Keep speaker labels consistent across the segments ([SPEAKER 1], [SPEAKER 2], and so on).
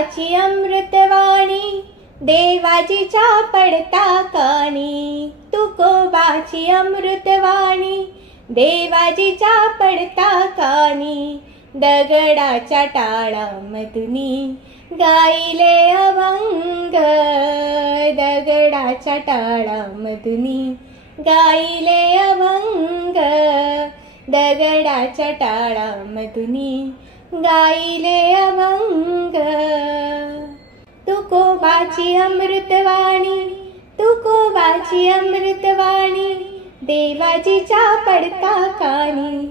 [SPEAKER 1] देवाची अमृतवाणी देवाजीच्या पडता कानी तुकोबाची अमृतवाणी देवाजीच्या पडता कानी दगडाच्या टाळामधुनी गाईले अभंग. दगडाच्या टाळामधुनी गाईले अभंग. दगडाच्या टाळामधुनी गाईले अभंग तुकोबाची अमृतवाणी तुकोबाची अमृतवाणी देवाजीच्या पडता कानी.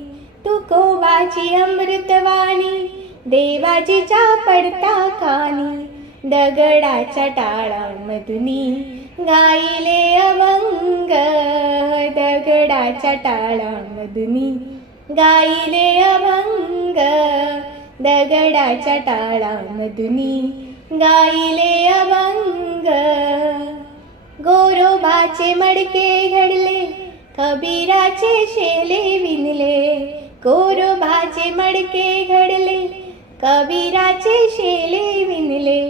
[SPEAKER 1] तुकोबाची अमृतवाणी देवाजीच्या पडता कानी. दगडाच्या टाळामधुनी गाईले अभंग दगडाच्या टाळामधुनी गाईले अभंग दगडाच्या टाळामधुनी गाईले अभंग. गोरोबाचे मडके घडले कबीराचे शेले विणले. गोरोबाचे मडके घडले कबीराचे शेले विणले.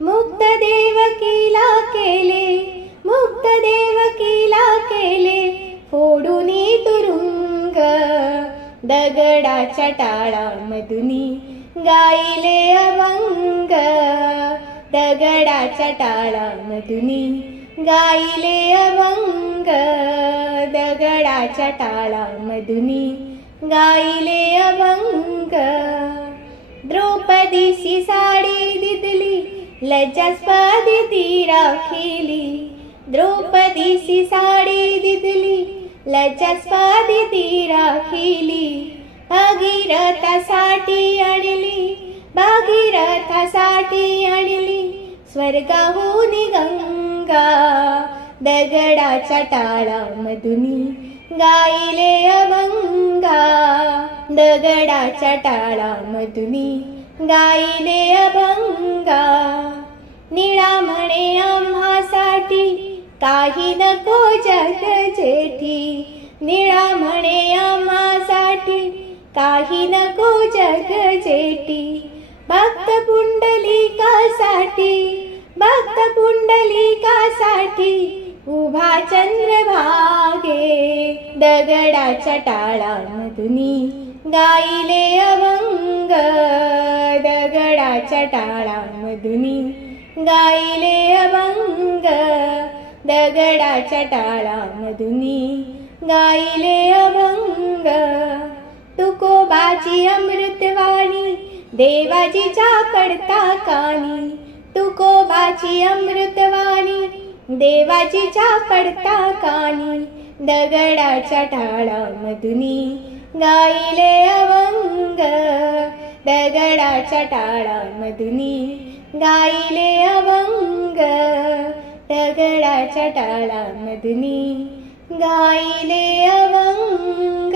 [SPEAKER 1] मुक्त देवकीला केले मुक्त देवकीला केले फोडून तुरुंग. दगडाच्या टाळामधुनी गाईले अभंग दगडाच्या टाळामधुनी गाईले अभंग दगडाच्या टाळामधुनी गाईले अभंग द्रौपदीची साडी दिदली लज्जास्पदी ती राखिली द्रौपदीची साडी दिदली लज्जास्पदी ती राखिली भागीरथासाठी आणली भागीरथासाठी आणली. स्वर्गाहून गंगा दगडाच्या टाळामधून गाईले अभंगा. दगडाच्या टाळामधून गाईले अभंगा. निळा म्हणे आम्हासाठी काही नको जग काही नको जग जेटी भक्त पुंडलिकासाठी भक्त पुंडलिकासाठी उभा चंद्रभागे दगडाच्या टाळामधुनी गाईले अभंग दगडाच्या टाळामधुनी गाईले अभंग दगडाच्या टाळामधुनी गाईले अभंग. देवाची अमृतवाणी देवाजीच्या कडता कानी तुकोबाची अमृतवाणी देवाजीच्या पडता कानी दगडाच्या टाळामधुनी गाईले अवंग दगडाच्या टाळामधुनी गाईले अभंग दगडाच्या टाळामधुनी गाईले अवंग.